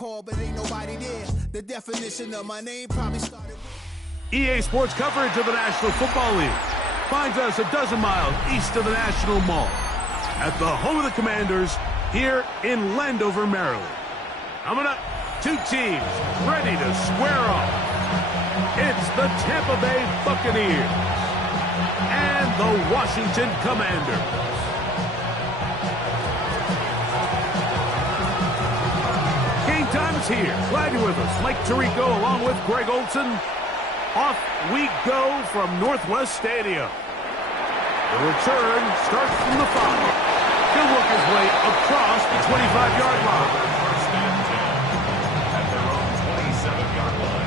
call, but ain't nobody there. The definition of my name probably started with EA Sports coverage of the National Football League finds us a dozen miles east of the National Mall at the home of the Commanders here in Landover, Maryland. Coming up, two teams ready to square off. It's the Tampa Bay Buccaneers and the Washington Commanders. Game time is here. Glad you're with us. Mike Tirico along with Greg Olson. Off we go from Northwest Stadium. The return starts from the 5. He'll work his way across the 25-yard line. First and 10 at their own 27-yard line.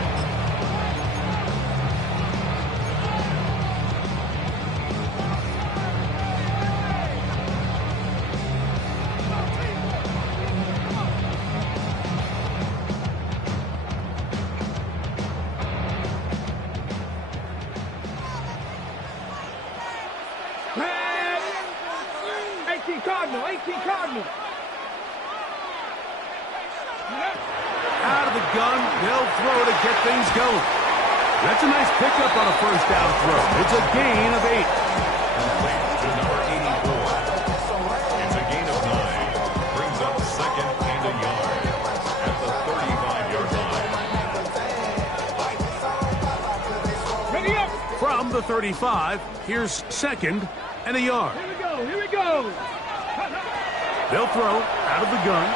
Cardinal. Out of the gun, they'll throw to get things going. That's a nice pickup on a first down throw. It's a gain of 8. Complete to number 84. It's a gain of 9. Brings up second and a yard at the 35-yard line. Ready up. From the 35, here's second and a yard. Here we go. They'll throw out of the gun.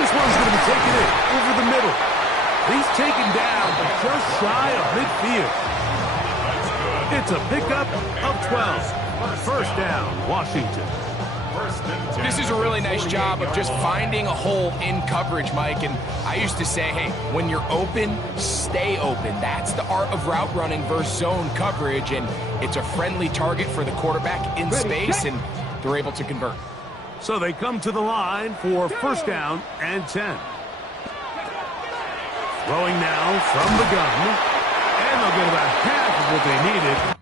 This one's going to be taken in over the middle. He's taken down, but just shy of midfield. It's a pickup of 12. First down, Washington. This is a really nice job of just finding a hole in coverage, Mike. And I used to say, hey, when you're open, stay open. That's the art of route running versus zone coverage. And it's a friendly target for the quarterback in space, and they're able to convert. So they come to the line for first down and 10. Throwing now from the gun. And they'll get about half of what they needed.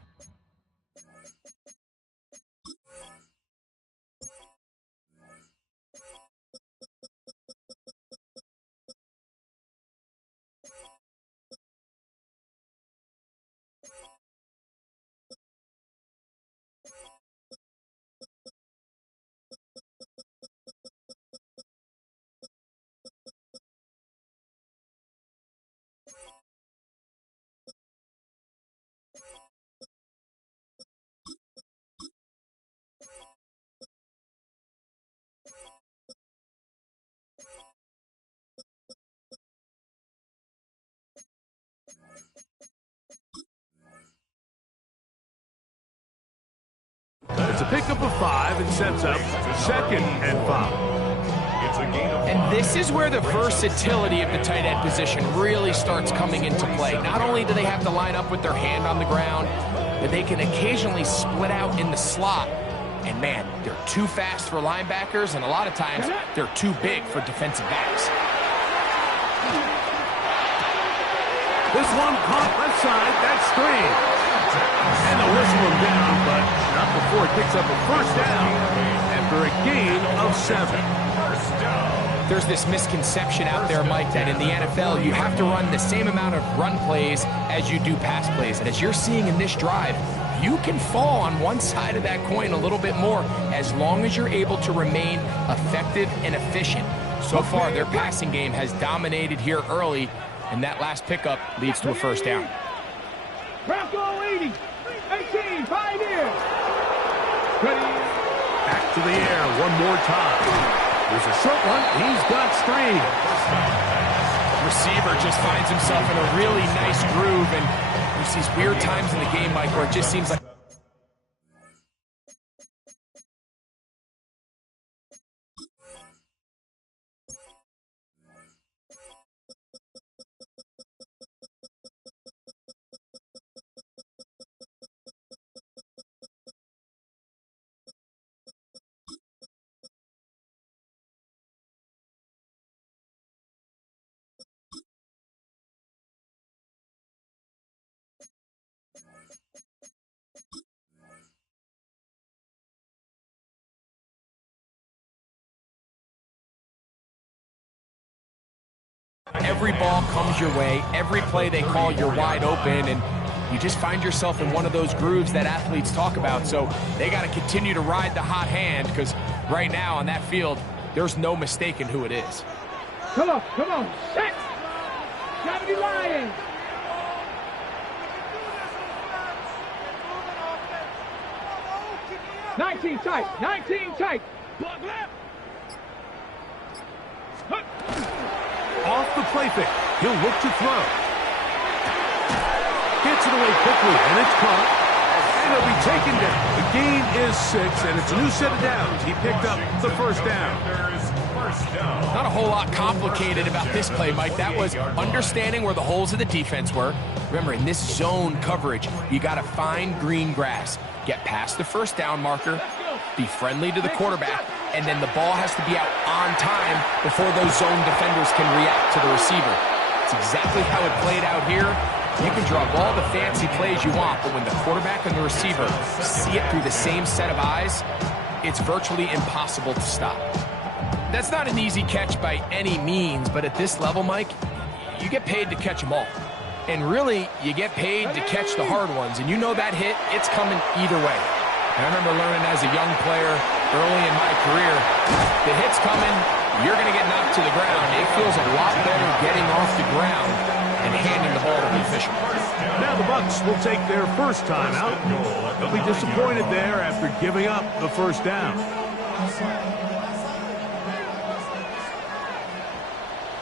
It's a pickup of 5 and sets up second and 5. It's a gain of 5. And this is where the versatility of the tight end position really starts coming into play. Not only do they have to line up with their hand on the ground, but they can occasionally split out in the slot. And man, they're too fast for linebackers, and a lot of times they're too big for defensive backs. This one caught left side, that's screen. And they'll whistle him down, but not before it picks up a first down after a gain of 7. There's this misconception out there, Mike, that in the NFL you have to run the same amount of run plays as you do pass plays. And as you're seeing in this drive, you can fall on one side of that coin a little bit more as long as you're able to remain effective and efficient. So far, their passing game has dominated here early, and that last pickup leads to a first down. Bronco 80, 18, 5 years. Ready. Back to the air one more time. There's a short one. He's got screen. Receiver just finds himself in a really nice groove, and there's these weird times in the game, Mike, where it just seems like every ball comes your way, every play they call, you're wide open, and you just find yourself in one of those grooves that athletes talk about. So they got to continue to ride the hot hand, because right now on that field, there's no mistaking who it is. Come on, set! Gravity Lions! Nineteen tight! Block left! Off the play fake. He'll look to throw. Gets it away quickly, and it's caught. And it'll be taken down. The gain is 6, and it's a new set of downs. He picked up the first down. Not a whole lot complicated about this play, Mike. That was understanding where the holes of the defense were. Remember, in this zone coverage, you got to find green grass. Get past the first down marker, be friendly to the quarterback, and then the ball has to be out on time before those zone defenders can react to the receiver. It's exactly how it played out here. You can draw up all the fancy plays you want, but when the quarterback and the receiver see it through the same set of eyes, it's virtually impossible to stop. That's not an easy catch by any means, but at this level, Mike, you get paid to catch them all. And really, you get paid to catch the hard ones. And you know that hit, it's coming either way. And I remember learning as a young player early in my career, the hit's coming, you're going to get knocked to the ground. It feels a lot better getting off the ground and handing the ball to the official. Now the Bucs will take their first time out. They'll be disappointed there after giving up the first down.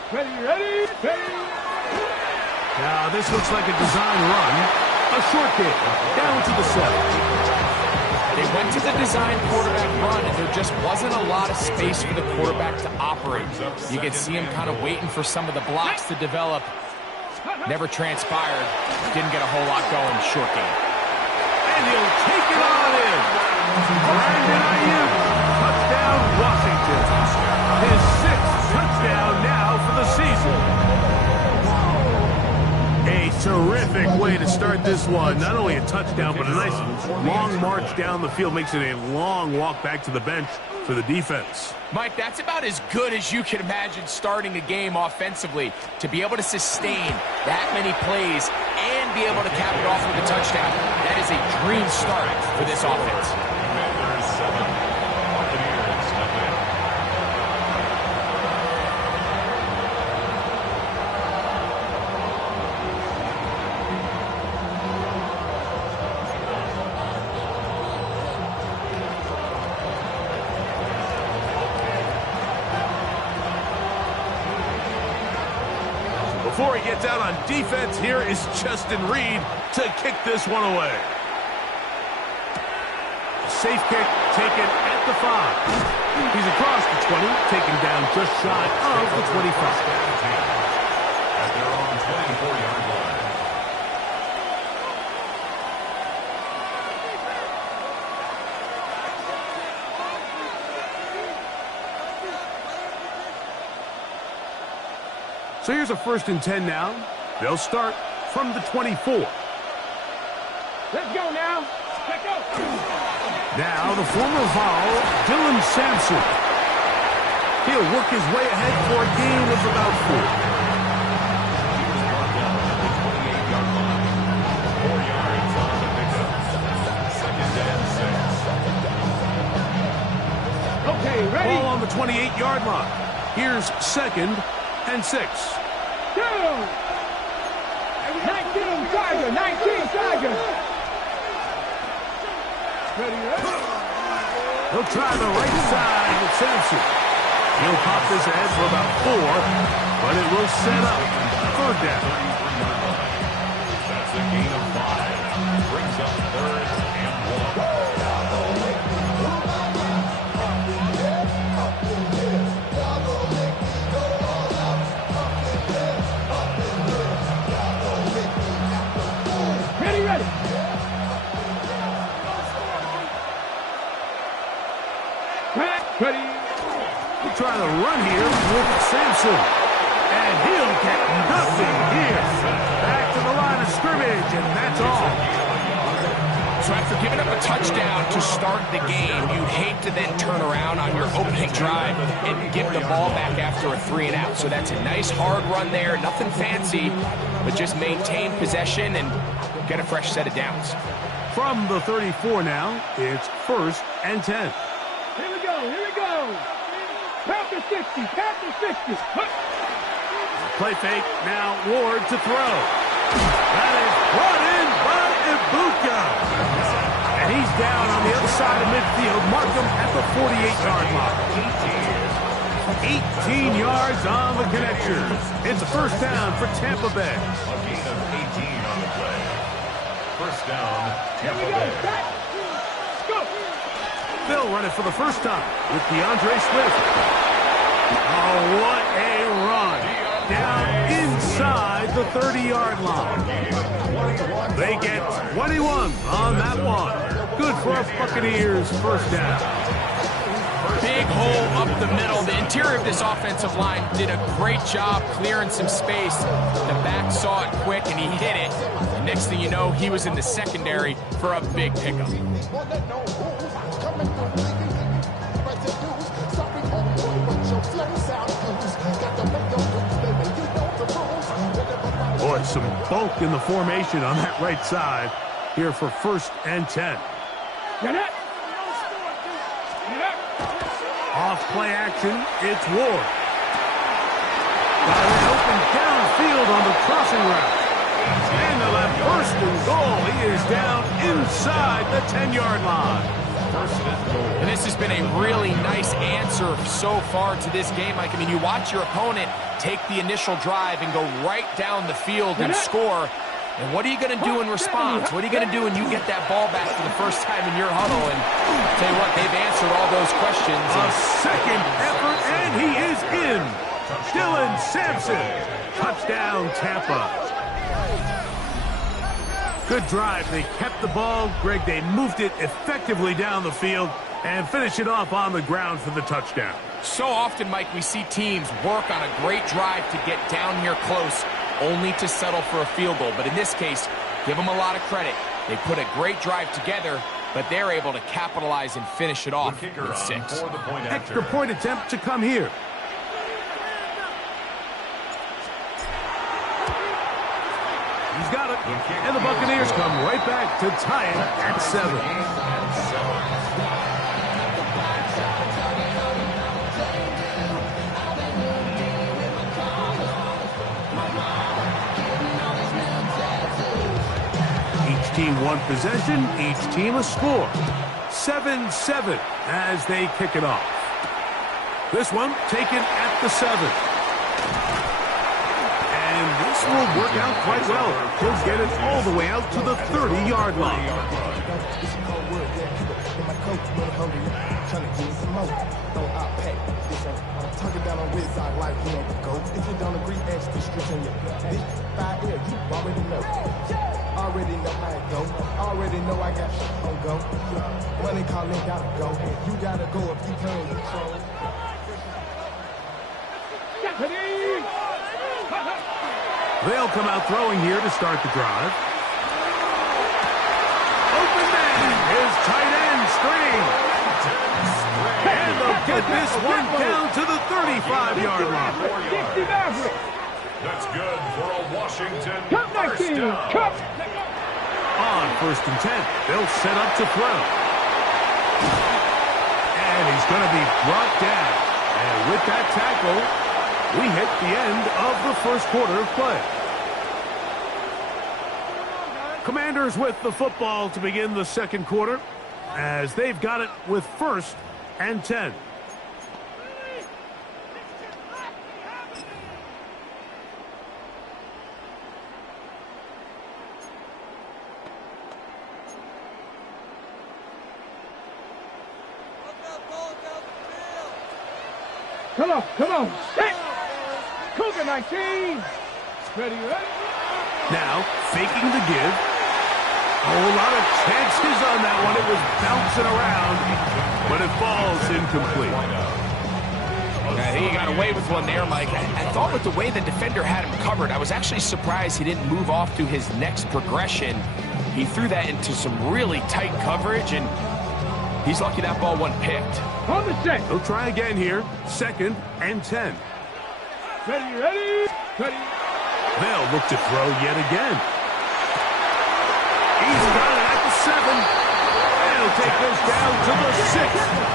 Ready! Now this looks like a design run. A short kick down to the 7. They went to the design quarterback run, and there just wasn't a lot of space for the quarterback to operate. You could see him kind of waiting for some of the blocks to develop. Never transpired. Didn't get a whole lot going. Short game. And he'll take it on in. Brandon Ayuk. Touchdown, Washington. His 6th touchdown now for the season. A terrific way to start this one. Not only a touchdown, but a nice long march down the field. Makes it a long walk back to the bench for the defense. Mike, that's about as good as you can imagine starting a game offensively. To be able to sustain that many plays and be able to cap it off with a touchdown, that is a dream start for this offense. Commanders 7, Buccaneers nothing. Before he gets out on defense, here is Justin Reed to kick this one away. Safe kick taken at the 5. He's across the 20, taken down just shy of the 25. At their own 24-yard line. So here's a 1st and 10 now. They'll start from the 24. Let's go now. Let's go. Now the former Vol, Dylan Sampson. He'll work his way ahead for a gain of about 4. He was brought down at the 28-yard line. 4 yards on the pickup. 2nd and 6. Okay, ready? Ball on the 28-yard line. Here's 2nd and 6. 2. 19 Tiger. Ready? He'll try the right side with Sampson. He'll pop this ahead for about 4, but it will set up 3rd down. That's a gain of 5. Brings up 3rd and 1. Ready? Ready? He'll try to run here with Sampson. And he'll get nothing here. Back to the line of scrimmage, and that's all. So after giving up a touchdown to start the game, you'd hate to then turn around on your opening drive and give the ball back after a 3-and-out. So that's a nice hard run there, nothing fancy, but just maintain possession and get a fresh set of downs. From the 34 now, it's 1st and 10. Here we go, here we go. Count to 60, count to 60. Play fake, now Ward to throw. That is brought in by Ibuka. And he's down on the other side of midfield. Mark him at the 48-yard line. 18 yards on the connector. It's a first down for Tampa Bay. A gain of 18 on the play. First down, Tampa Bay. They'll run it for the first time with DeAndre Swift. Oh, what a run. Down inside the 30-yard line. They get 21 on that one. Good for a Buccaneers first down. Big hole up the middle. The interior of this offensive line did a great job clearing some space. The back saw it quick, and he hit it. And next thing you know, he was in the secondary for a big pickup. Boy, some bulk in the formation on that right side here for 1st and 10. Off play action, it's Ward. Got it open downfield on the crossing route. And the left 1st and goal. He is down inside the 10-yard line. And this has been a really nice answer so far to this game, Mike. I mean, you watch your opponent take the initial drive and go right down the field and score. And what are you going to do in response? What are you going to do when you get that ball back for the first time in your huddle? And I'll tell you what, they've answered all those questions. A second effort, and he is in. Dylan Sampson. Touchdown, Tampa. Good drive. They kept the ball. Greg, they moved it effectively down the field and finished it off on the ground for the touchdown. So often, Mike, we see teams work on a great drive to get down here close, only to settle for a field goal. But in this case, give them a lot of credit. They put a great drive together, but they're able to capitalize and finish it off with 6. Extra point attempt to come here. He's got it. And the Buccaneers come right back to tie it at 7. Each team one possession, each team a score. 7-7 as they kick it off. This one taken at the 7. And this will work out quite well. He'll get it all the way out to the 30-yard line. Talking down on whiz side like he ain't the GOAT. If you don't agree, ask the streets on your bitch. 5 years, you already know. Already know how it go. Already know I got shit on go. Money calling, gotta go. You gotta go if you playing the troll. They'll come out throwing here to start the drive. Open man, his tight end screen. And they'll get this one down to the 35-yard line. That's good for a Washington first down. On 1st and 10, they'll set up to throw. And he's going to be brought down. And with that tackle, we hit the end of the first quarter of play. Commanders with the football to begin the second quarter as they've got it with 1st and 10. Come on, come on. Set. Cougar 19. Ready, ready? Now, faking the give. A whole lot of chances on that one. It was bouncing around, but it falls incomplete. I think he got away with one there, Mike. I thought with the way the defender had him covered, I was actually surprised he didn't move off to his next progression. He threw that into some really tight coverage, and he's lucky that ball wasn't picked. On the set. He'll try again here. 2nd and 10. Ready. They'll look to throw yet again. He's got it at the 7. They'll take this down to the 6.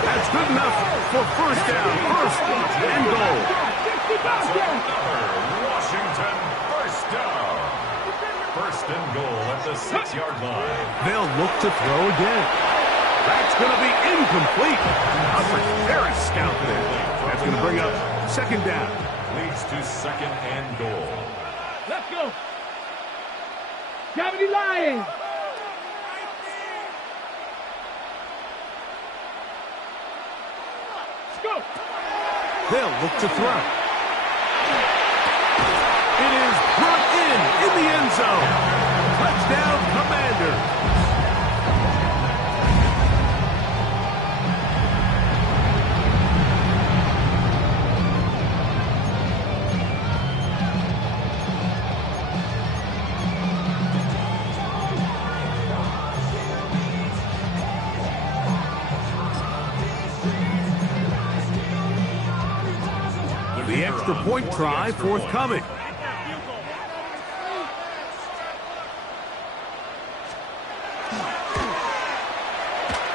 That's good enough for first down. First and goal. Washington first down. First and goal at the 6-yard line. They'll look to throw again. That's going to be incomplete. Hubbard very scout there. That's going to bring up 2nd down. Leads to 2nd and goal. Let's go. Gravity Lions. Let's go. They'll look to throw. It is brought in the end zone. Touchdown, Commanders. The extra point try forthcoming.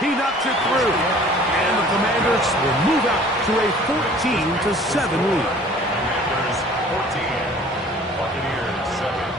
He knocks it through. And the Commanders will move out to a 14-7 lead. Commanders 14. Buccaneers 7.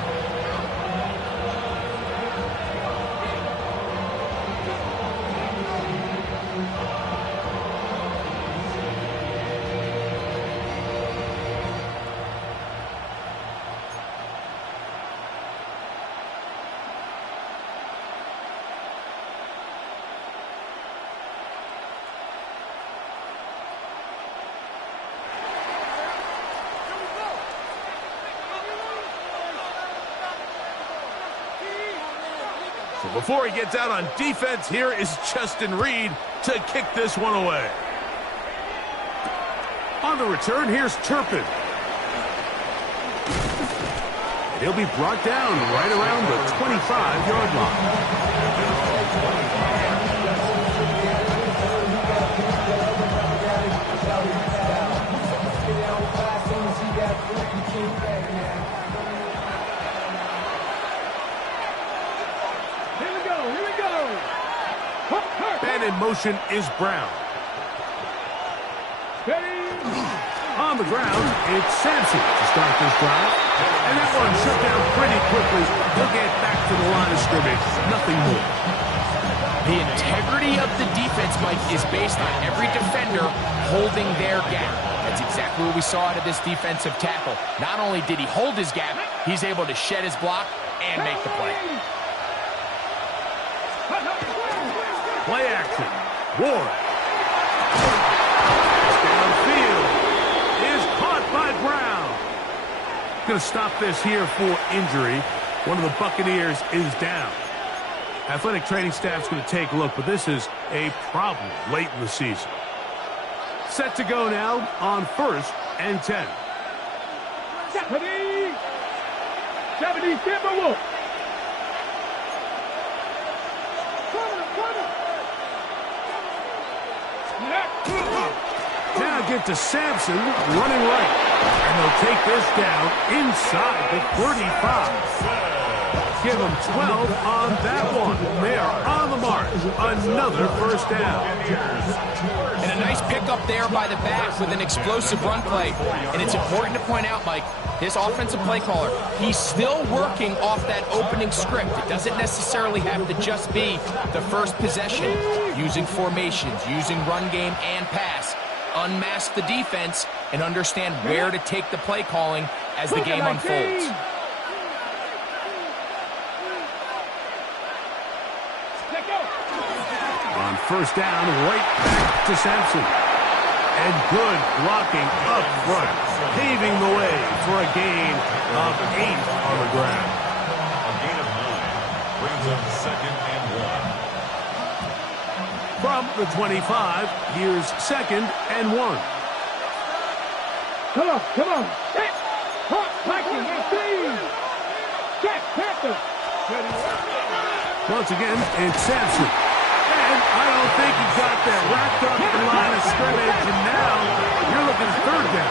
So before he gets out on defense, here is Justin Reed to kick this one away. On the return, here's Turpin. And he'll be brought down right around the 25-yard Man in motion is Brown. On the ground, it's Sampson to start this drive. And that one shut down pretty quickly. He'll get back to the line of scrimmage. Nothing more. The integrity of the defense, Mike, is based on every defender holding their gap. That's exactly what we saw out of this defensive tackle. Not only did he hold his gap, he's able to shed his block and make the play. Play action. Ward. Downfield is caught by Brown. Going to stop this here for injury. One of the Buccaneers is down. Athletic training staff's going to take a look, but this is a problem late in the season. Set to go now on 1st and 10. 70, Timberwolf. Now get to Sampson, running right. And they'll take this down inside the 35. Give them 12 on that one. They are on the mark. Another first down. And a nice pickup there by the back with an explosive run play. And it's important to point out, Mike, this offensive play caller, he's still working off that opening script. It doesn't necessarily have to just be the first possession. Using formations, using run game and pass. Unmask the defense and understand where to take the play calling as the game unfolds. On first down, right back to Sampson. And good blocking up front, paving the way for a gain of 8 on the ground. A gain of 9 brings up 2nd and 1. From the 25, here's 2nd and 1. Come on. Hit. Hawk, Viking, 18. Jack Panther. Once again, it's Sampson. And I don't think he got that wrapped up the line of scrimmage, and now you're looking at third down.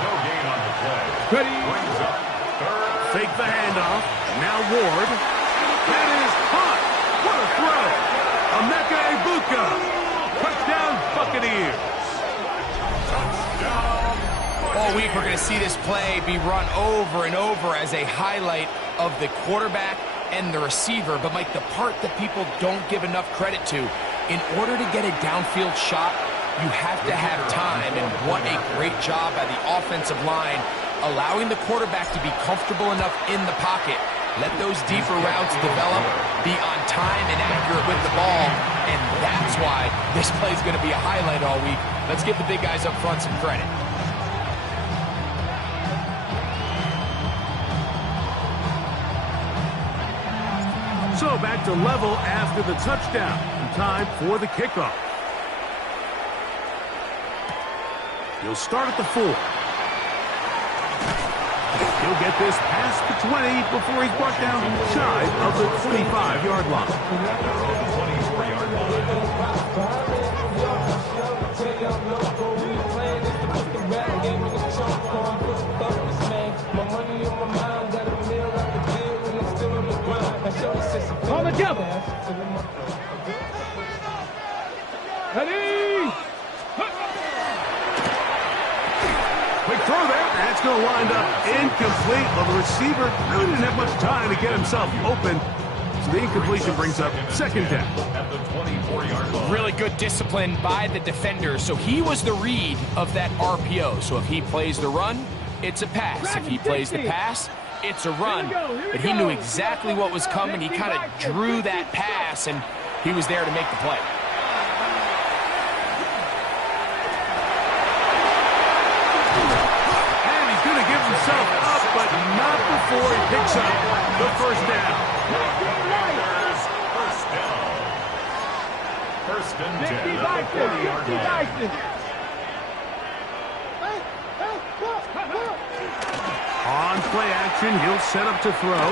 No gain on the play. Ready. Brings up third. Fake the handoff. Now Ward. That is hot. What a throw. Emeka Egbuka. Touchdown Buccaneers. All week we're going to see this play be run over and over as a highlight of the quarterback and the receiver. But, Mike, the part that people don't give enough credit to, in order to get a downfield shot, you have to have time. And what a great job by the offensive line, allowing the quarterback to be comfortable enough in the pocket. Let those deeper routes develop, be on time and accurate with the ball. And that's why this play is going to be a highlight all week. Let's give the big guys up front some credit. So back to level after the touchdown. And time for the kickoff. He'll start at the 4. He'll get this past the 20 before he's brought down shy of the 25-yard line. 24-yard All together. Ready. Quick throw there. That's going to wind up incomplete. Well, the receiver really didn't have much time to get himself open. So the incompletion brings up second down. at the 24-yard line. Really good discipline by the defender. So he was the read of that RPO. So if he plays the run, it's a pass. If he plays the pass, it's a run. But he knew exactly what was coming. He kind of drew that pass, and he was there to make the play. And he's going to give himself up, but not before he picks up the first down. First and 10 at the 40-yard line. On play action, he'll set up to throw.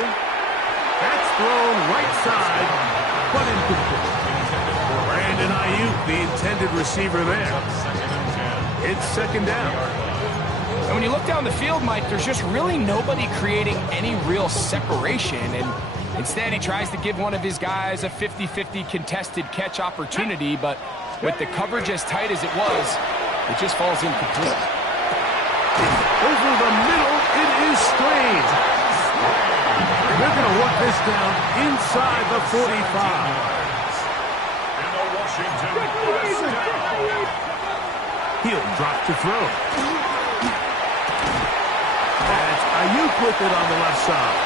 That's thrown right side, but incomplete. Brandon Ayuk, the intended receiver there. It's second down. And when you look down the field, Mike, there's just really nobody creating any real separation. And instead, he tries to give one of his guys a 50-50 contested catch opportunity. But with the coverage as tight as it was, it just falls incomplete. Over the middle, it is Strange. They're going to work this down inside the 45. In the Washington first down. He'll drop to throw. That's Ayuk with it on the left side.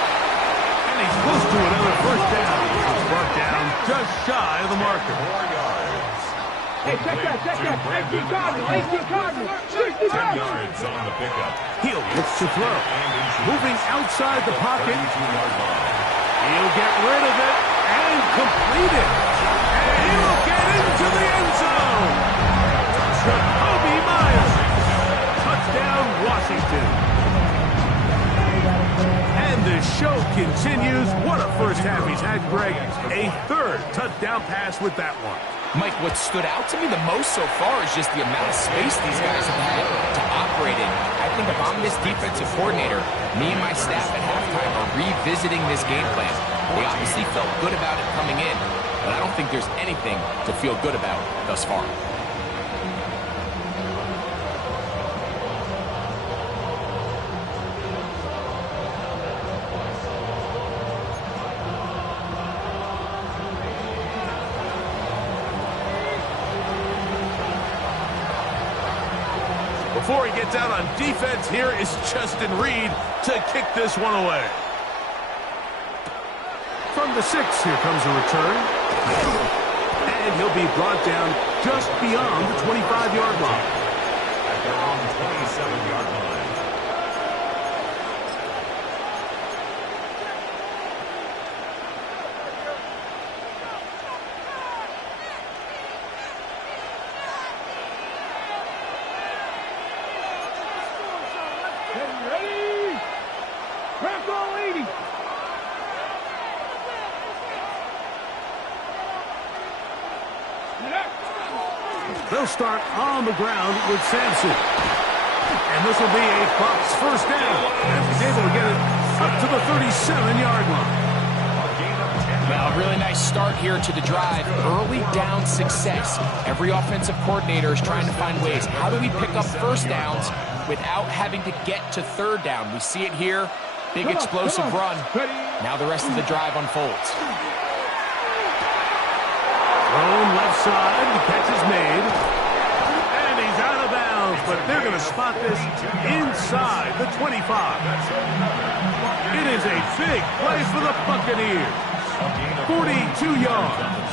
And he's close to another first down. He's brought down just shy of the marker. 4 yards. Hey, check that. 18 Cardinal. 10 yards on the pickup. He'll look to throw. Moving outside the pocket. 32-yard line. He'll get rid of it and complete it. And he'll get into the end zone. Jacoby Myers. Touchdown, Washington. And the show continues. What a first half he's had, Greg. A third touchdown pass with that one. Mike, what stood out to me the most so far is just the amount of space these guys have had to operate in. I think if I'm this defensive coordinator, me and my staff at halftime are revisiting this game plan. They obviously felt good about it coming in, but I don't think there's anything to feel good about thus far. Before he gets out on defense, here is Justin Reed to kick this one away. From the 6, here comes a return. And he'll be brought down just beyond the 25-yard line. At their own 27-yard line. Ready? Crack all 80. They'll start on the ground with Sampson. And this will be a Bucs first down as he's able to get it up to the 37-yard line. Well, a really nice start here to the drive. Early down success. Every offensive coordinator is trying to find ways. How do we pick up first downs without having to get to third down? We see it here. Big explosive run. Now the rest of the drive unfolds. Thrown left side. The catch is made. And he's out of bounds, but they're going to spot this inside the 25. It is a big play for the Buccaneers. 42 yards.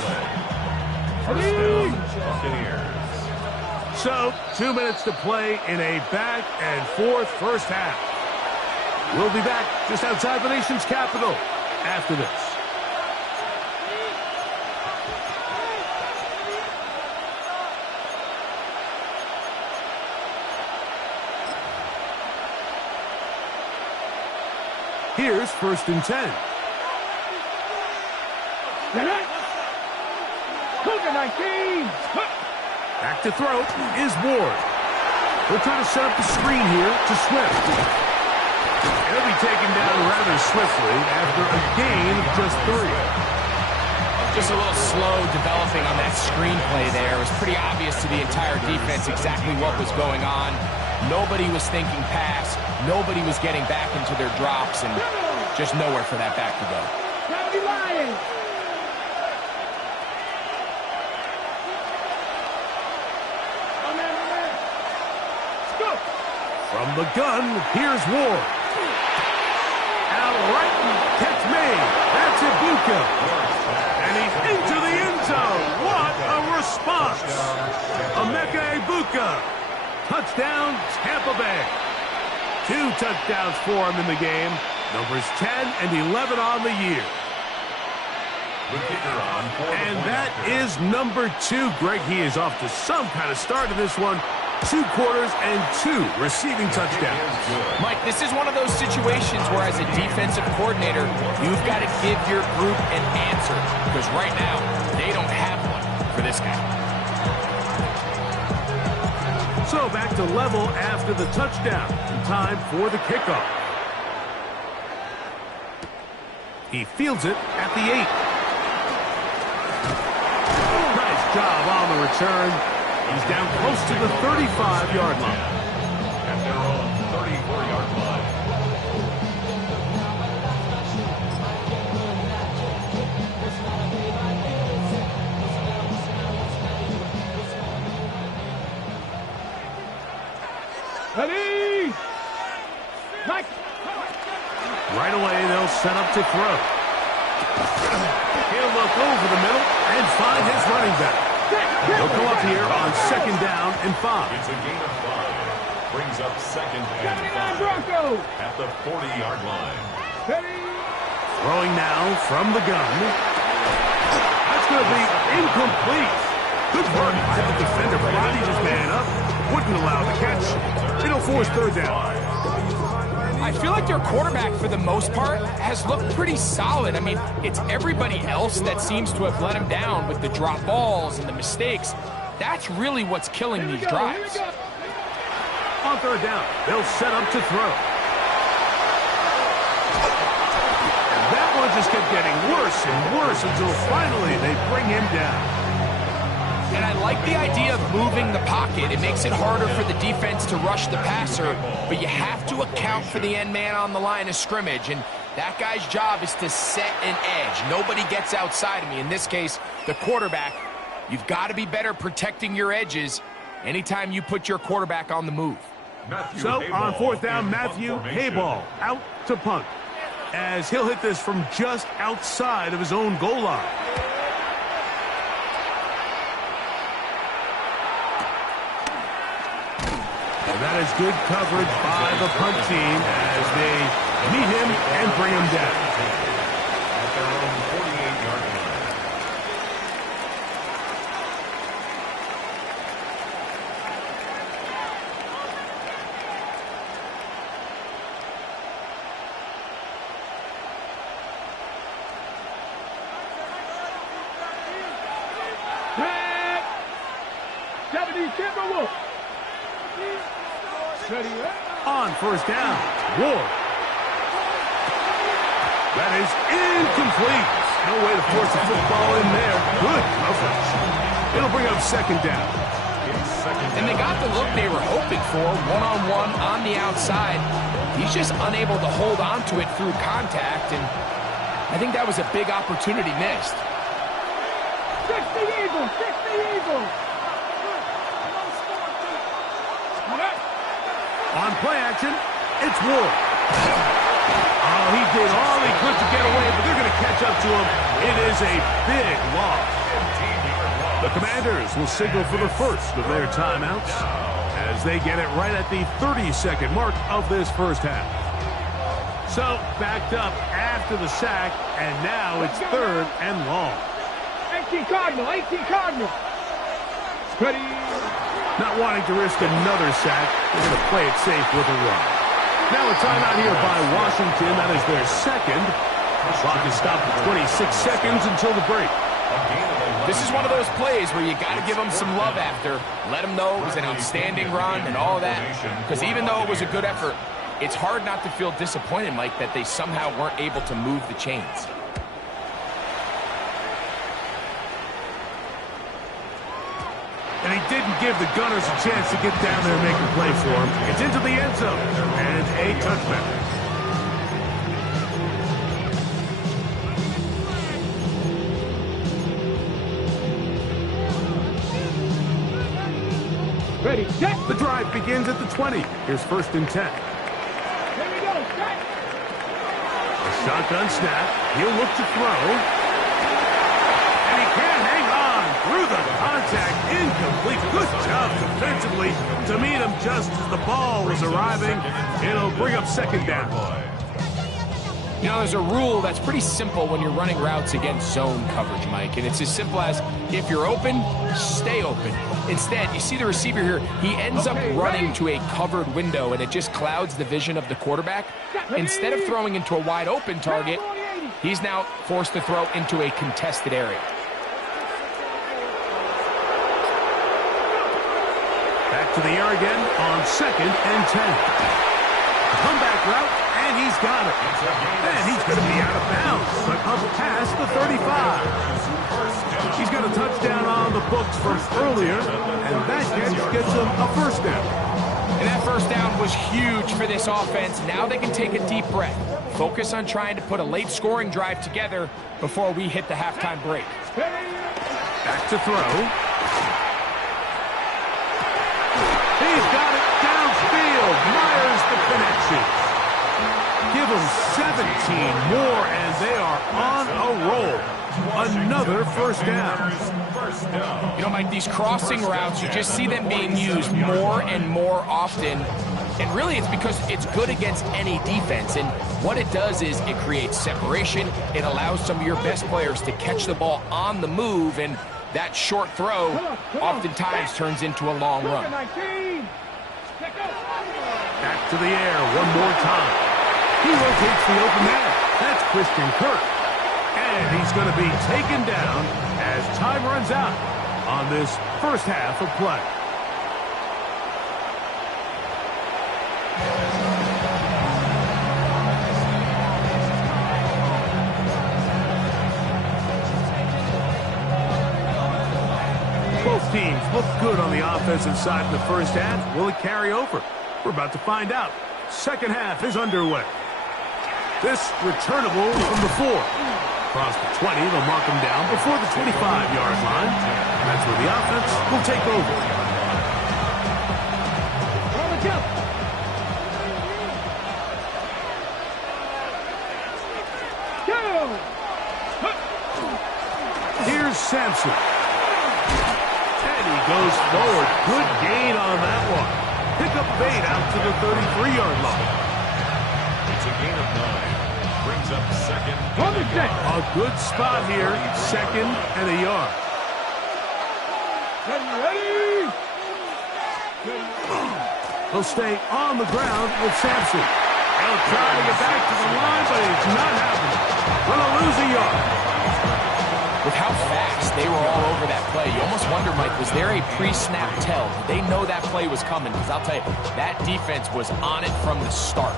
First down, Buccaneers. So, 2 minutes to play in a back-and-forth first half. We'll be back just outside the nation's capital after this. Here's 1st and 10. Cougar 19. Back to throw is Ward. They'll try to set up the screen here to Swift. He'll be taken down rather swiftly after a gain of just 3. Just a little slow developing on that screenplay there. It was pretty obvious to the entire defense exactly what was going on. Nobody was thinking pass. Nobody was getting back into their drops, and just nowhere for that back to go. From the gun, here's Ward. Out right, catch made. That's Ibuka. And he's into the end zone. What a response. Emeka Ibuka. Touchdown, Tampa Bay. 2 touchdowns for him in the game. Numbers 10 and 11 on the year. And that is number 2. Greg, he is off to some kind of start in this one. 2 quarters and 2 receiving touchdowns. Mike, this is one of those situations where as a defensive coordinator, you've got to give your group an answer. Because right now, they don't have one for this guy. So back to level after the touchdown. And time for the kickoff. He fields it at the 8. Nice job on the return. He's down close to the 35-yard line. At their own 34-yard line. Ready? Right away, they'll set up to throw. He'll look over the middle and find his running back. They'll go up here on 2nd down and 5. It's a gain of 5. Brings up 2nd and 5 at the 40-yard line. Throwing now from the gun. That's going to be incomplete. Good work by the defender. Bodied his man up. Wouldn't allow the catch. It'll force 3rd down. I feel like their quarterback, for the most part, has looked pretty solid. I mean, it's everybody else that seems to have let him down with the drop balls and the mistakes. That's really what's killing these drives. On 3rd down, they'll set up to throw. And that one just kept getting worse and worse until finally they bring him down. And I like the idea of moving the pocket. It makes it harder for the defense to rush the passer, but you have to account for the end man on the line of scrimmage, and that guy's job is to set an edge. Nobody gets outside of me. In this case, the quarterback. You've got to be better protecting your edges anytime you put your quarterback on the move. So on 4th down, Matthew Hayball out to punt, as he'll hit this from just outside of his own goal line. And that is good coverage by the punt team as they meet him and bring him down. At their own 48-yard line. Go, Ready, On first down, Ward. That is incomplete. No way to force the football in there. Good coverage. It'll bring up second down. And they got the look they were hoping for, one-on-one on the outside. He's just unable to hold on to it through contact, and I think that was a big opportunity missed. 60 Eagles, 60 Eagles. On play action, it's Ward. Oh, he did all he could to get away, but they're going to catch up to him. It is a big loss. The Commanders will signal for the first of their timeouts as they get it right at the 30-second mark of this first half. So, backed up after the sack, and now it's third and long. 18 Cardinal, 18 Cardinal. Ready. Not wanting to risk another sack, they're going to play it safe with a run. Now a timeout here by Washington. That is their second. The clock is stopped at 26 seconds until the break. This is one of those plays where you got to give them some love after. Let them know it was an outstanding run and all that. Because even though it was a good effort, it's hard not to feel disappointed, Mike, that they somehow weren't able to move the chains. And he didn't give the Gunners a chance to get down there and make a play for him. It's into the end zone and a touchback. Ready, set. The drive begins at the 20. Here's first and 10. Here we go, set. A shotgun snap. He'll look to throw. And he can't hang on through the contact. Incomplete. Good job defensively to meet him just as the ball was arriving. It'll bring up second down. You know, there's a rule that's pretty simple when you're running routes against zone coverage, Mike, and it's as simple as if you're open, stay open. Instead, you see the receiver here, he ends up running to a covered window, and it just clouds the vision of the quarterback. Instead of throwing into a wide open target, he's now forced to throw into a contested area. Back to the air again on second and 10. Comeback route, and he's got it. And he's going to be out of bounds, but up past the 35. He's got a touchdown on the books from earlier, and that gets him a first down. And that first down was huge for this offense. Now they can take a deep breath. Focus on trying to put a late scoring drive together before we hit the halftime break. Back to throw. He's got it downfield. Myers the connection. Give them 17 more, and they are on a roll. Another first down. You know, Mike, these crossing routes, you just see them being used more and more often. And really, it's because it's good against any defense. And what it does is it creates separation. It allows some of your best players to catch the ball on the move. And that short throw oftentimes turns into a long run. Back to the air one more time. He rotates the open man. That's Christian Kirk. And he's going to be taken down as time runs out on this first half of play. Both teams look good on the offensive side in the first half. Will it carry over? We're about to find out. Second half is underway. This returnable from the 4. Across the 20, they'll mark him down before the 25-yard line. And that's where the offense will take over. Here's Sampson. And he goes forward. Good gain on that one. Pick up 8 out to the 33-yard line. It's a gain of 9. Brings up second. A good spot here. Second and a yard. Ready? He'll stay on the ground with Sampson. He'll try to get back to the line, but it's not happening. Gonna lose a yard. With how fast they were all over that play. You almost wonder, Mike, was there a pre-snap tell? Did they know that play was coming? Because I'll tell you, that defense was on it from the start.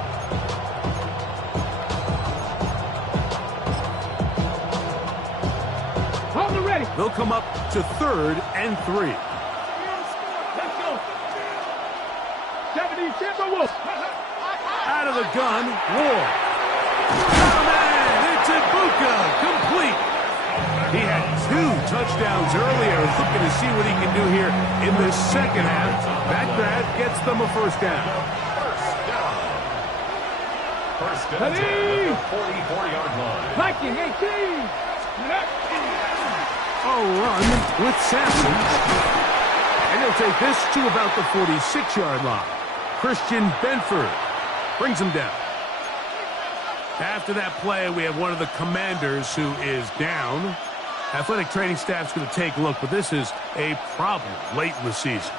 Ready. They'll come up to 3rd and 3. Let's go. 70 Timberwolves. Out of the gun, Ward. Oh, man, it's Ibuka, complete. He had 2 touchdowns earlier. Looking to see what he can do here in the second half. That grab gets them a first down. First down at the 44-yard line. Viking 18. A run with Sampson. And he'll take this to about the 46-yard line. Christian Benford brings him down. After that play, we have one of the Commanders who is down. Athletic training staff's going to take a look, but this is a problem late in the season.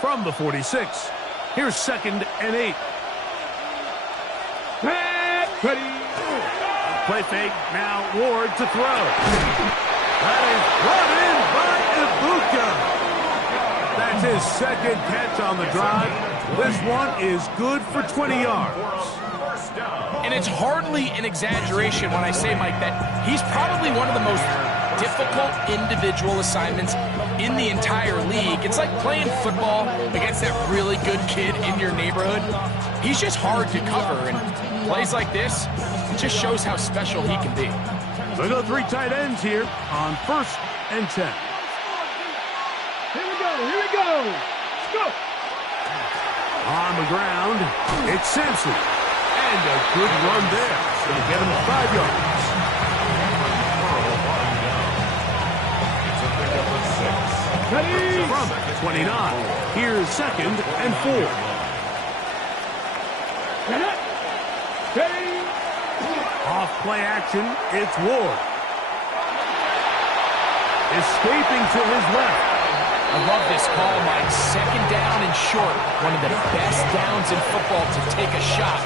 From the 46, here's 2nd and 8. Ready. Play fake, now Ward to throw. That is brought in by Ibuka. That's his 2nd catch on the drive. This one is good for 20 yards. And it's hardly an exaggeration when I say, Mike, that he's probably one of the most difficult individual assignments in the entire league. It's like playing football against that really good kid in your neighborhood. He's just hard to cover, and plays like this, it just shows how special he can be. We'll go 3 tight ends here on 1st and 10. Here we go. Let's go. On the ground, it's Sampson. And a good run there. It's going to get him 5 yards. Ready. From 29, here's 2nd and 4. Ready. Off play action, it's Ward. Escaping to his left. I love this call, Mike. 2nd down and short. One of the best downs in football to take a shot.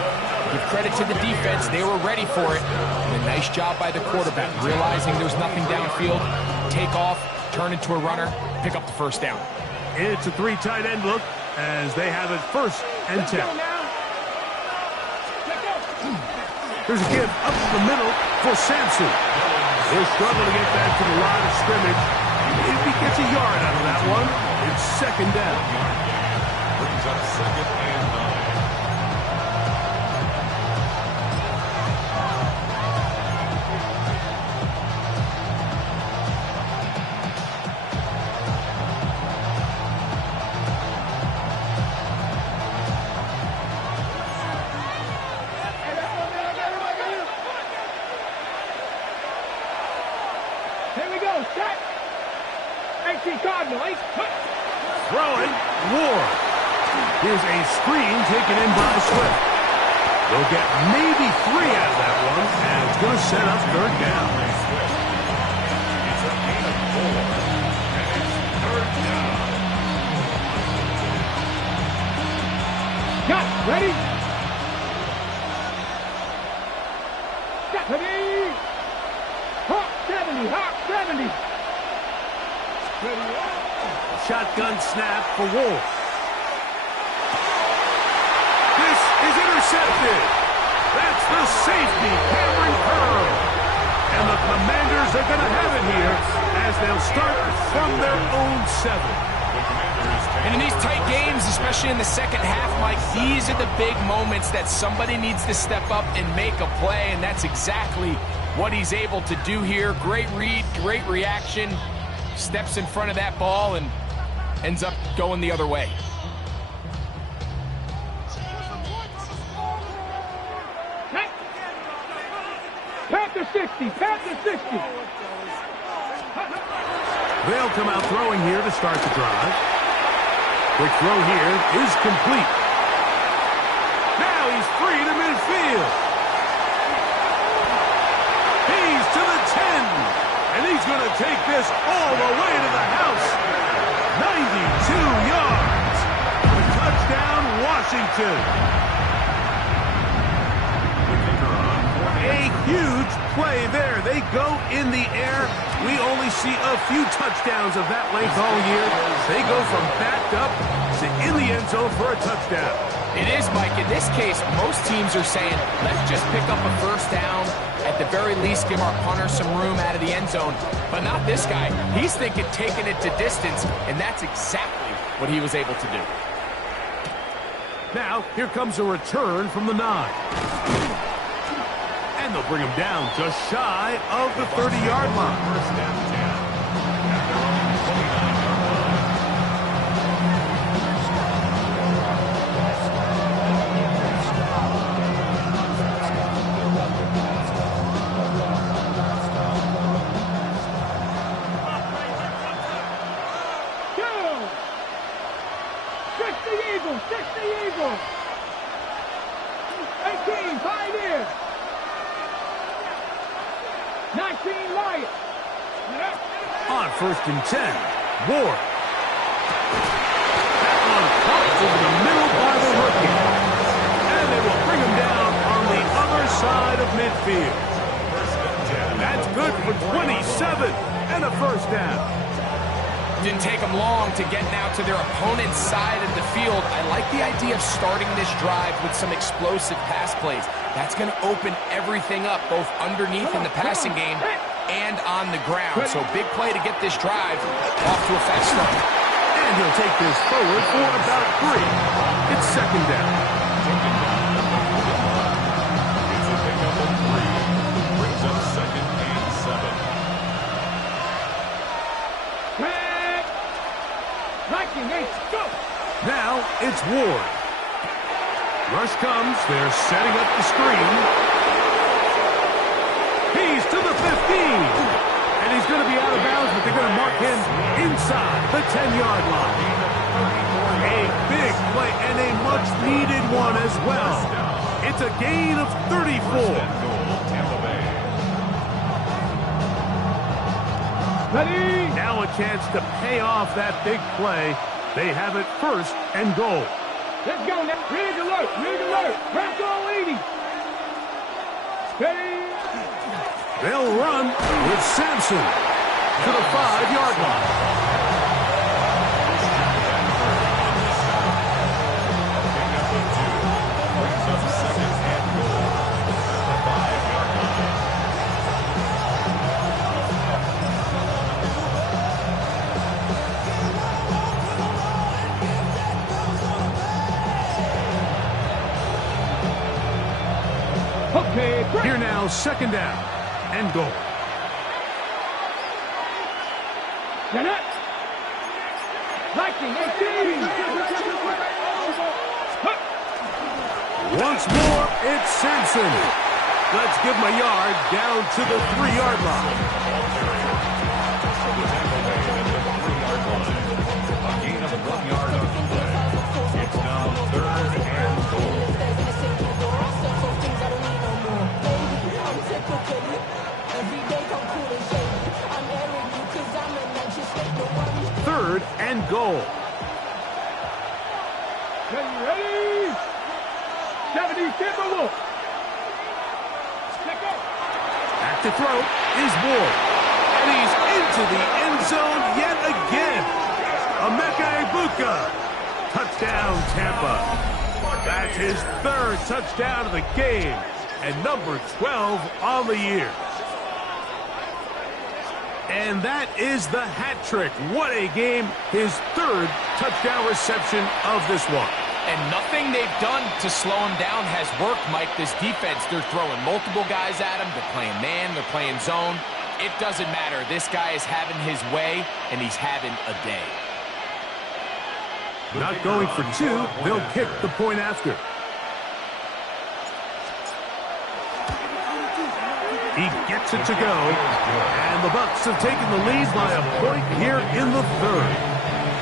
Give credit to the defense. They were ready for it. And a nice job by the quarterback, realizing there's nothing downfield. Take off, turn into a runner, pick up the first down. It's a 3 tight end look as they have it 1st and 10. There's a give up the middle for Sampson. He'll struggle to get back to the line of scrimmage. If he gets a yard out of that one, it's 2nd down. Brings up 2nd and 9. Here we go. Set. 18 Cardinal. Throwing, Ward. Here's a screen taken in by Swift. They'll get maybe 3 out of that one, and it's going to set up 3rd down. It's a gain of 4, and it's 3rd down. Got ready. Got ready. Hawk 70. Hawk 70. Ready. Shotgun snap for Wolf. This is intercepted. That's the safety, Cameron Curl. And the Commanders are going to have it here as they'll start from their own 7. And in these tight games, especially in the second half, Mike, these are the big moments that somebody needs to step up and make a play, and that's exactly what he's able to do here. Great read, great reaction, steps in front of that ball and ends up going the other way. Panther 60. Panther 60. They'll come out throwing here to start the drive. Quick throw here is complete. Now he's free to midfield. He's to the 10. And he's going to take this all the way to the house. 92 yards. Touchdown, Washington. The kicker on 48. A Huge play there. They go in the air. We only see a few touchdowns of that length all year. They go from backed up to in the end zone for a touchdown. It is, Mike. In this case, most teams are saying, let's just pick up a first down. At the very least, give our punter some room out of the end zone. But not this guy. He's thinking taking it to distance, and that's exactly what he was able to do. Now, here comes a return from the 9. And they'll bring him down just shy of the 30-yard line. First down 10. At their own 29-yard line. Check the Eagles! Check the Eagles! 18, Pioneers! 19, Lions! On first and 10, Ward. That one caught over the middle by the rookie. And they will bring him down on the other side of midfield. That's good for 27 and a first down. Didn't take them long to get now to their opponent's side of the field. I like the idea of starting this drive with some explosive pass plays. That's going to open everything up, both underneath in the passing game and on the ground. So big play to get this drive off to a fast start. And he'll take this forward for about 3. It's second down. It's a pickup of 3. Brings up second and 7. Now it's Ward. Rush comes. They're setting up the screen. He's to the 15. And he's going to be out of bounds, but they're going to mark him inside the 10-yard line. A big play and a much-needed one as well. It's a gain of 34. Ready? Now a chance to pay off that big play. They have it first and goal. Let's go now. Rig alert. Rig alert. Press on 80. Steady. They'll run with Sampson to the 5-yard line. Pickup of 2. Brings up second and goal at the 5-yard line. Okay, great. Here now, second down and goal. Get it. Lightning, 18. Once more, it's Sampson. Let's give him a yard down to the 3-yard line. A gain of 1 yard on the play. It's now third and goal. Third and goal. Ready? 70 Timberwolves. Let go. Back to throw is Ward. And he's into the end zone yet again. Emeka Egbuka. Touchdown, Tampa. That's his 3rd touchdown of the game. And number 12 on the year. And that is the hat trick. What a game. His 3rd touchdown reception of this one. And nothing they've done to slow him down has worked, Mike. This defense, they're throwing multiple guys at him. They're playing man, they're playing zone. It doesn't matter. This guy is having his way, and he's having a day. Not going for 2. They'll kick the point after. He gets it to go. And the Bucs have taken the lead by a point here in the 3rd.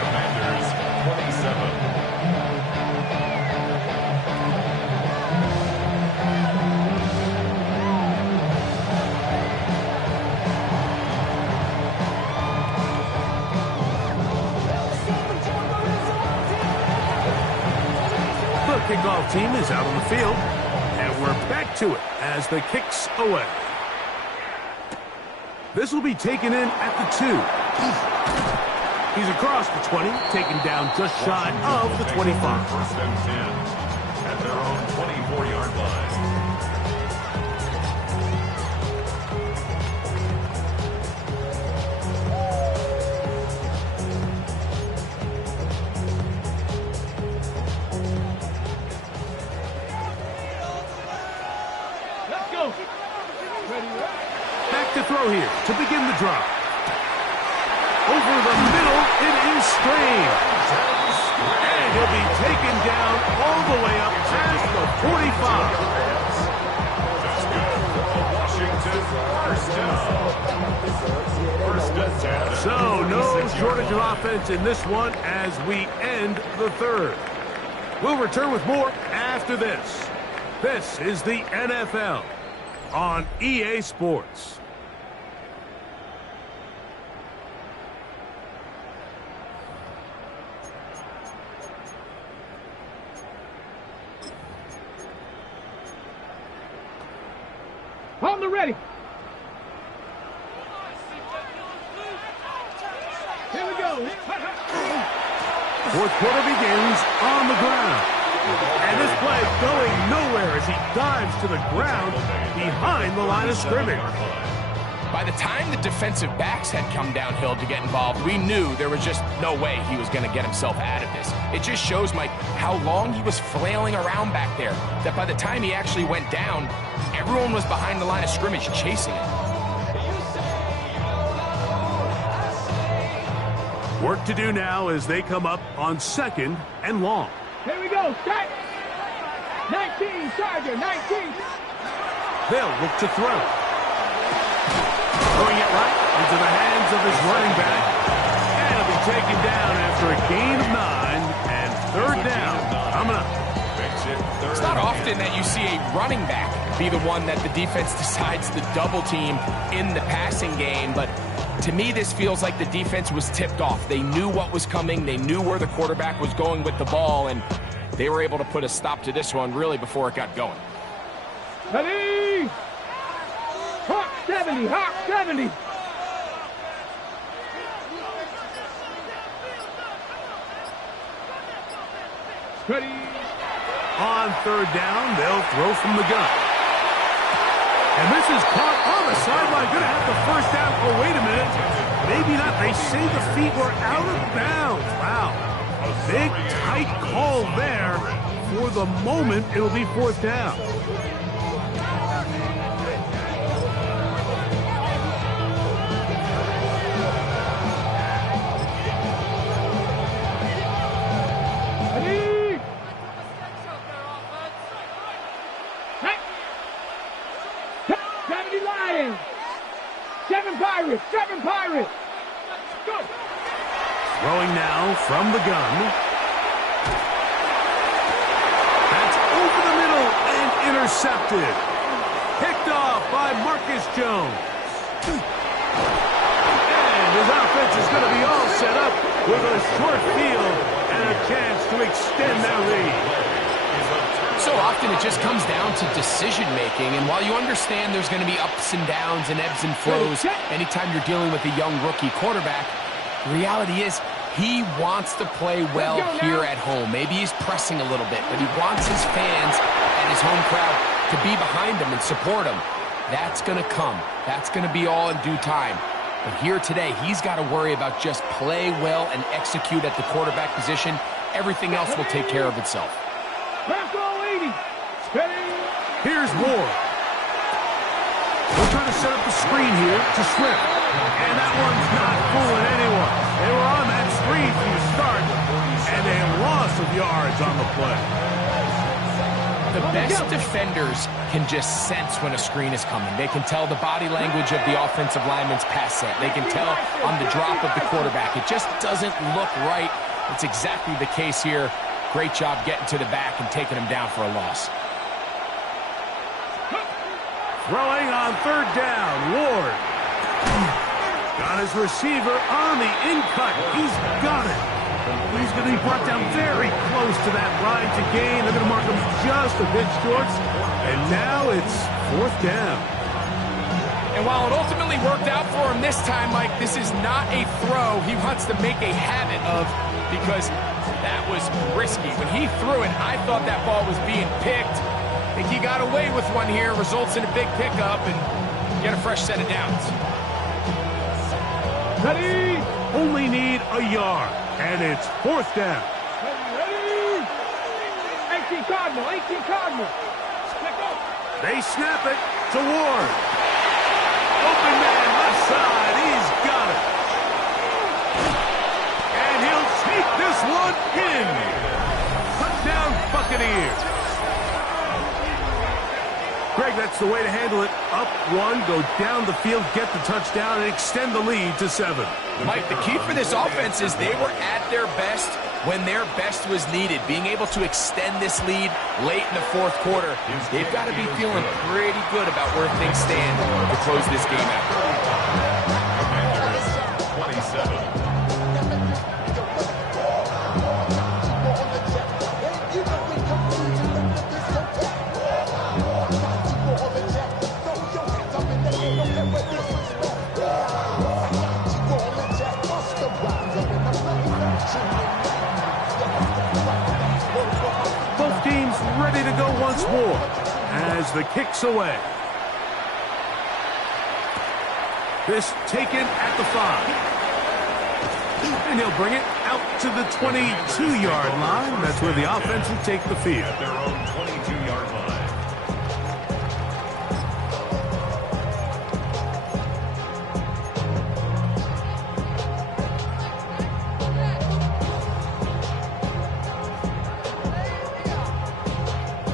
Commanders 27. The kickoff team is out on the field. And And we're back to it as the kick's away. This will be taken in at the 2. He's across the 20, taken down just shy of the 25. First and 10 at their own 24-yard line. Let's go. Back to throw here to begin the drive. Over the middle, it is Strange. And he'll be taken down all the way up past the 45. That's good for a Washington first down. First and 10. So no shortage of offense in this one as we end the third. We'll return with more after this. This is the NFL on EA Sports. On the ready. Here we go. Fourth quarter begins on the ground. And this play going nowhere as he dives to the ground behind the line of scrimmage. By the time the defensive backs had come downhill to get involved, we knew there was just no way he was going to get himself out of this. It just shows, Mike, how long he was flailing around back there, that by the time he actually went down, everyone was behind the line of scrimmage chasing him. Work to do now as they come up on 2nd and long. Here we go. Start. 19, Charger, 19. They'll look to throw. Throwing it right into the hands of his running back. And he'll be taken down after a gain of 9 and 3rd down. Coming up. It's not often that you see a running back be the one that the defense decides to double team in the passing game, but to me this feels like the defense was tipped off. They knew what was coming, they knew where the quarterback was going with the ball, and they were able to put a stop to this one really before it got going. Ready? Hawk 70, Hawk 70. Ready? On 3rd down, they'll throw from the gun. And this is caught on the sideline. Going to have the first down. Oh, wait a minute. Maybe not. They say the feet were out of bounds. Wow. A big, tight call there. For the moment, it'll be 4th down. Seven Pirates! Go! Throwing now from the gun. That's over the middle and intercepted. Picked off by Marcus Jones. And his offense is going to be all set up with a short field and a chance to extend their lead. So often it just comes down to decision-making, and while you understand there's going to be ups and downs and ebbs and flows anytime you're dealing with a young rookie quarterback, the reality is he wants to play well here at home. Maybe he's pressing a little bit, but he wants his fans and his home crowd to be behind him and support him. That's going to come. That's going to be all in due time. But here today, he's got to worry about just play well and execute at the quarterback position. Everything else will take care of itself. Here's Ward. They'll try to set up the screen here to Swift. And that one's not fooling anyone. They were on that screen from the start, and a loss of yards on the play. The best defenders can just sense when a screen is coming. They can tell the body language of the offensive lineman's pass set. They can tell on the drop of the quarterback. It just doesn't look right. It's exactly the case here. Great job getting to the back and taking him down for a loss. Throwing on 3rd down, Ward. Got his receiver on the in-cut. He's got it. He's going to be brought down very close close to that line to gain. They're going to mark him just a bit short. And now it's 4th down. And while it ultimately worked out for him this time, Mike, this is not a throw he wants to make a habit of, because that was risky. When he threw it, I thought that ball was being picked. I think he got away with one here, results in a big pickup, and get a fresh set of downs. Ready? Only need a yard, and it's 4th down. Ready? 18 Cardinal, 18 Cardinal. They snap it to Ward. Open man, left side, he's got it. And he'll take this one in. Touchdown, Buccaneers. Greg, that's the way to handle it. Up 1, go down the field, get the touchdown, and extend the lead to 7. Mike, the key for this offense is they were at their best when their best was needed. Being able to extend this lead late in the 4th quarter, they've got to be feeling pretty good about where things stand to close this game out. Commanders, 27. Both teams ready to go once more as the kick's away. This taken at the 5. And he'll bring it out to the 22-yard line. That's where the offense will take the field. At their own 22-yard line.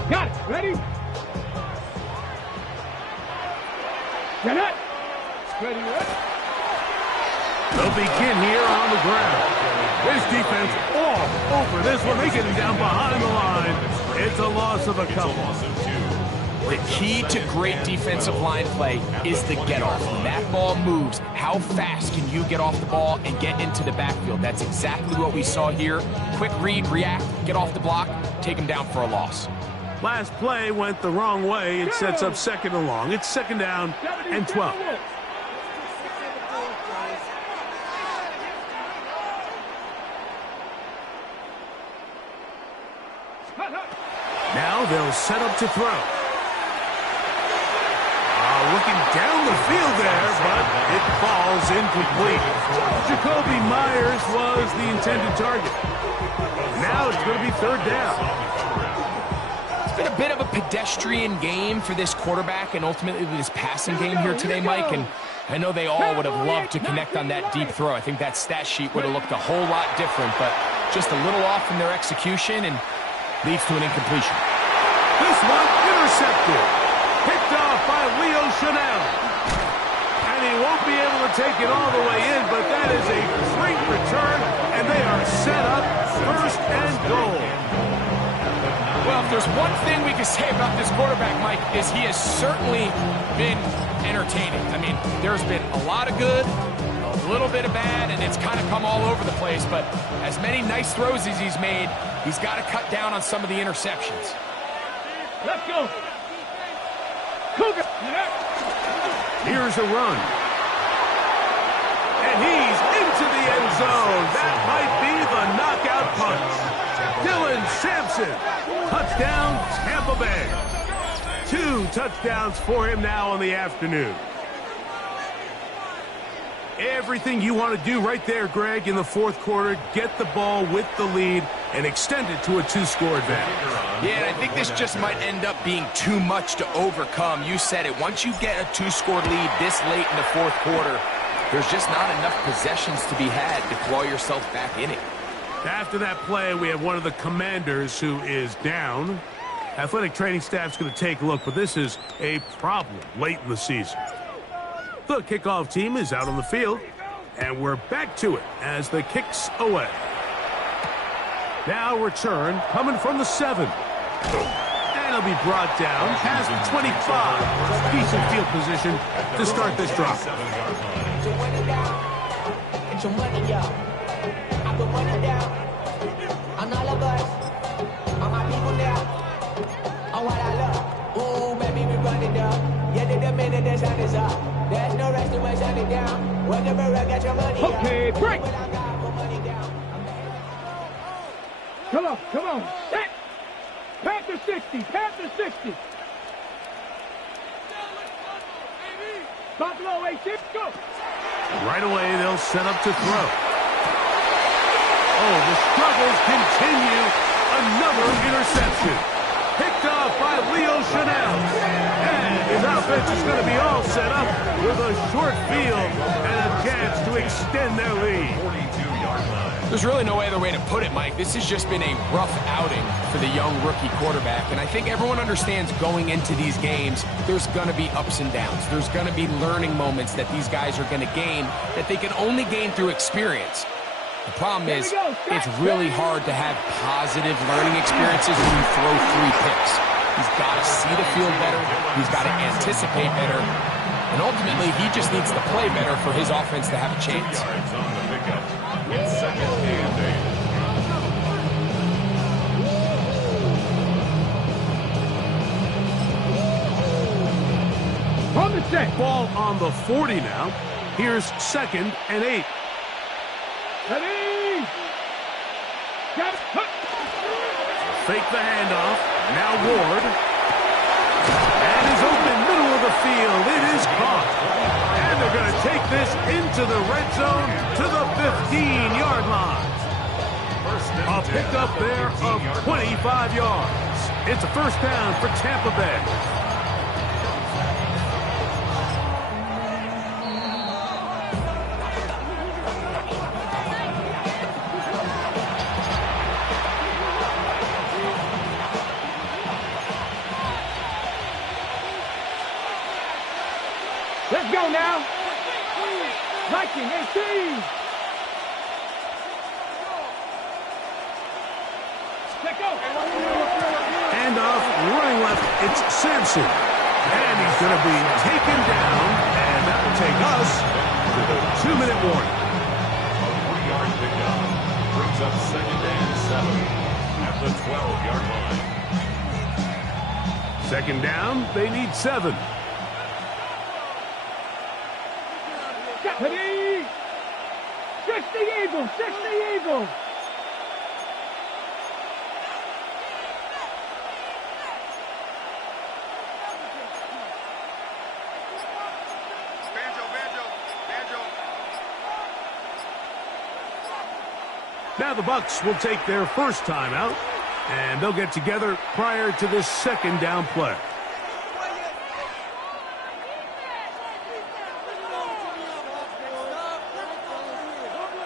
Got it. Ready? Get it. Ready, ready. They'll begin here on the ground. This defense all over this one. They get him down behind the line. It's a loss of a couple. The key to great defensive line play is the get-off. When that ball moves, how fast can you get off the ball and get into the backfield? That's exactly what we saw here. Quick read, react, get off the block, take him down for a loss. Last play went the wrong way. It sets up 2nd and long. It's 2nd down and 12. Now they'll set up to throw. Looking down the field there, but it falls incomplete. Jacoby Myers was the intended target. Now it's going to be 3rd down. It's been a bit of a pedestrian game for this quarterback and ultimately this passing game here today, Mike. And I know they all would have loved to connect on that deep throw. I think that stat sheet would have looked a whole lot different, but just a little off in their execution and leads to an incompletion. This one intercepted. Picked off by Leo Chanel. And he won't be able to take it all the way in, but that is a great return, and they are set up 1st and goal. Well, if there's one thing we can say about this quarterback, Mike, is he has certainly been entertaining. I mean, there's been a lot of good, a little bit of bad, and it's kind of come all over the place, but as many nice throws as he's made, he's got to cut down on some of the interceptions. Let's go. Cougar. Here's a run. And he's into the end zone. That might be the knockout punch. Dylan Sampson. Touchdown, Tampa Bay. 2 touchdowns for him now in the afternoon. Everything you want to do right there, Greg, in the 4th quarter. Get the ball with the lead and extend it to a 2-score advantage. Yeah, and I think this just might end up being too much to overcome. You said it. Once you get a 2-score lead this late in the 4th quarter, there's just not enough possessions to be had to claw yourself back in it. After that play, we have one of the Commanders who is down. Athletic training staff's going to take a look, but this is a problem late in the season. The kickoff team is out on the field, and we're back to it as the kick's away. Now return coming from the 7. And it'll be brought down past the 25. Decent field position to start this drive. Okay, break. Come on, come on. Set. Panther 60, Panther 60. Buffalo 18, go. Right away, they'll set up to throw. Oh, the struggles continue. Another interception. Picked off by Leo Chanel. And his offense is going to be all set up with a short field and a chance to extend their lead. 42-yard line. There's really no other way to put it, Mike. This has just been a rough outing for the young rookie quarterback. And I think everyone understands going into these games, there's going to be ups and downs. There's going to be learning moments that these guys are going to gain that they can only gain through experience. The problem is, it's really hard to have positive learning experiences when you throw 3 picks. He's got to see the field better. He's got to anticipate better. And ultimately, he just needs to play better for his offense to have a chance. Yards on the pickup. It's second and 8. On the set. Ball on the 40 now. Here's second and 8. Ready. Got it. Fake the handoff. Now Ward. And is open middle of the field. It is caught. And they're going to take this into the red zone to the 15-yard line. A pickup there of 25 yards. It's a first down for Tampa Bay. Let's go now. Viking 18. Let's go. Handoff, running left, it's Sampson. And he's going to be taken down, and that will take us to the 2-minute warning. A 3-yard pickup brings up second and 7 at the 12-yard line. Second down, they need 7. Ready. 60 Eagles, 60 Eagles. Now the Bucs will take their first timeout, and they'll get together prior to this second down play.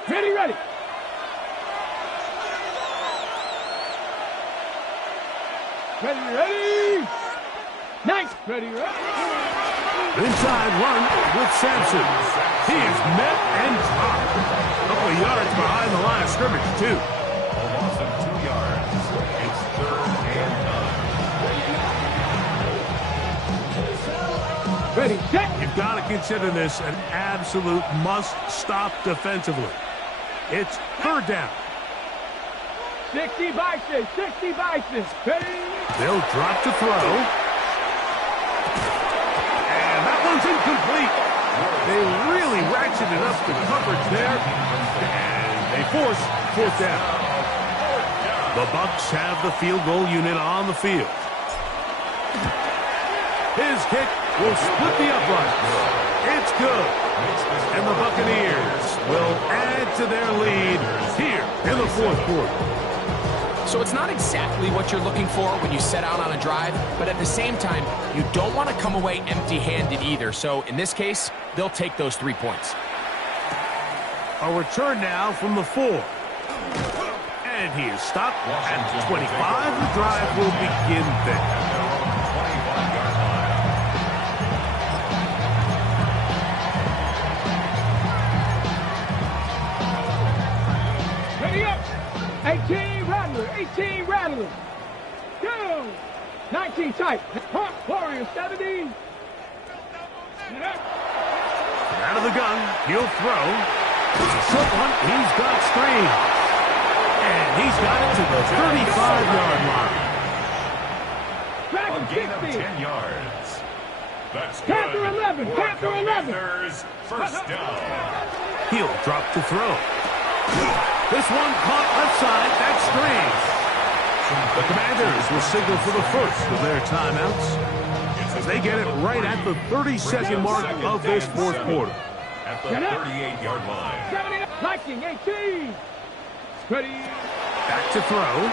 Ready, ready. Ready, ready. Nice. Ready, ready. Inside run with Sampson. He is met and dropped. A couple of yards behind the line of scrimmage, too. A loss of 2 yards. It's third and 9. Ready, set. You've got to consider this an absolute must-stop defensively. It's third down. 60 Bison, 60 Bison. Ready. They'll drop to throw. And that one's incomplete. They really ratcheted up the coverage there. And they force fourth down. The Bucs have the field goal unit on the field. His kick will split the uprights. It's good. And the Buccaneers will add to their lead here in the fourth quarter. So it's not exactly what you're looking for when you set out on a drive, but at the same time, you don't want to come away empty-handed either. So in this case, they'll take those 3 points. A return now from the 4. And he is stopped at the 25. The drive will begin there. 25-yard line. Ready up. 18 Rattler, 18 Rattler. Go. 19 tight. Huh, Warrior 70. Out of the gun, he'll throw. It's a short one. He's got screen. And he's got it to the 35-yard line. A gain of 10 yards. That's good. Panther 11, For Panther 11. Commanders, first down. He'll drop to throw. This one caught left side. That screens. The Commanders will signal for the first of their timeouts as they get it right at the 30-second mark of this fourth quarter. At the 38-yard line. 70, Viking 18. Ready. Back to throw.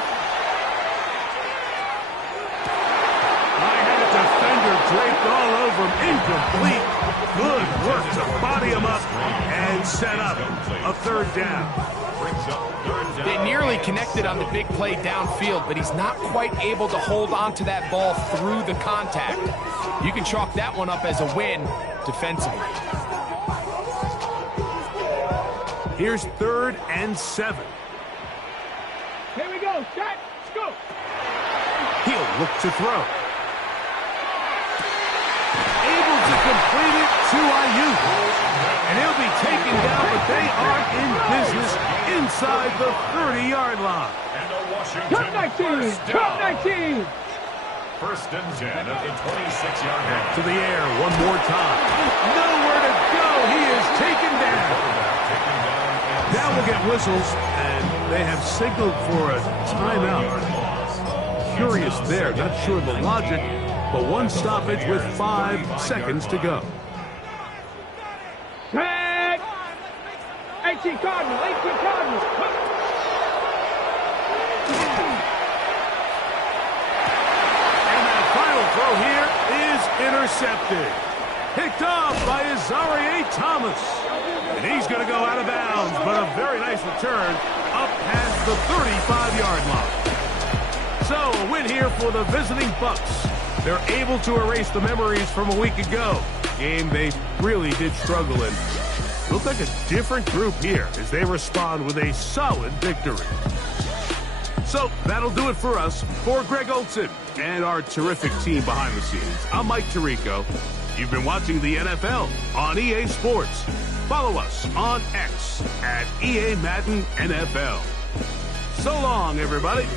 I had a defender draped all over him. Incomplete. Good work to body him up and set up a third down. They nearly connected on the big play downfield, but he's not quite able to hold on to that ball through the contact. You can chalk that one up as a win defensively. Here's 3rd and 7. Here we go. Set. Go. He'll look to throw. Able to complete it to Ayuk. And he'll be taken down, but they are in business inside the 30-yard line. Top 19. Top 19. First and 10 at the 26-yard line. To the air one more time. Nowhere to go. He is taken down. Now we'll get whistles, and they have signaled for a timeout. Curious there, not sure of the logic, but one stoppage with 5 seconds to go. Tag. 18 Cardinal. 18 Cardinal. And that final throw here is intercepted. Picked off by Azareye'h Thomas. And he's going to go out of bounds, but a very nice return up past the 35-yard line. So a win here for the visiting Bucs. They're able to erase the memories from a week ago. Game they really did struggle in. Look like a different group here as they respond with a solid victory. So that'll do it for us. For Greg Olson and our terrific team behind the scenes, I'm Mike Tirico. You've been watching the NFL on EA Sports. Follow us on X at EA Madden NFL. So long, everybody.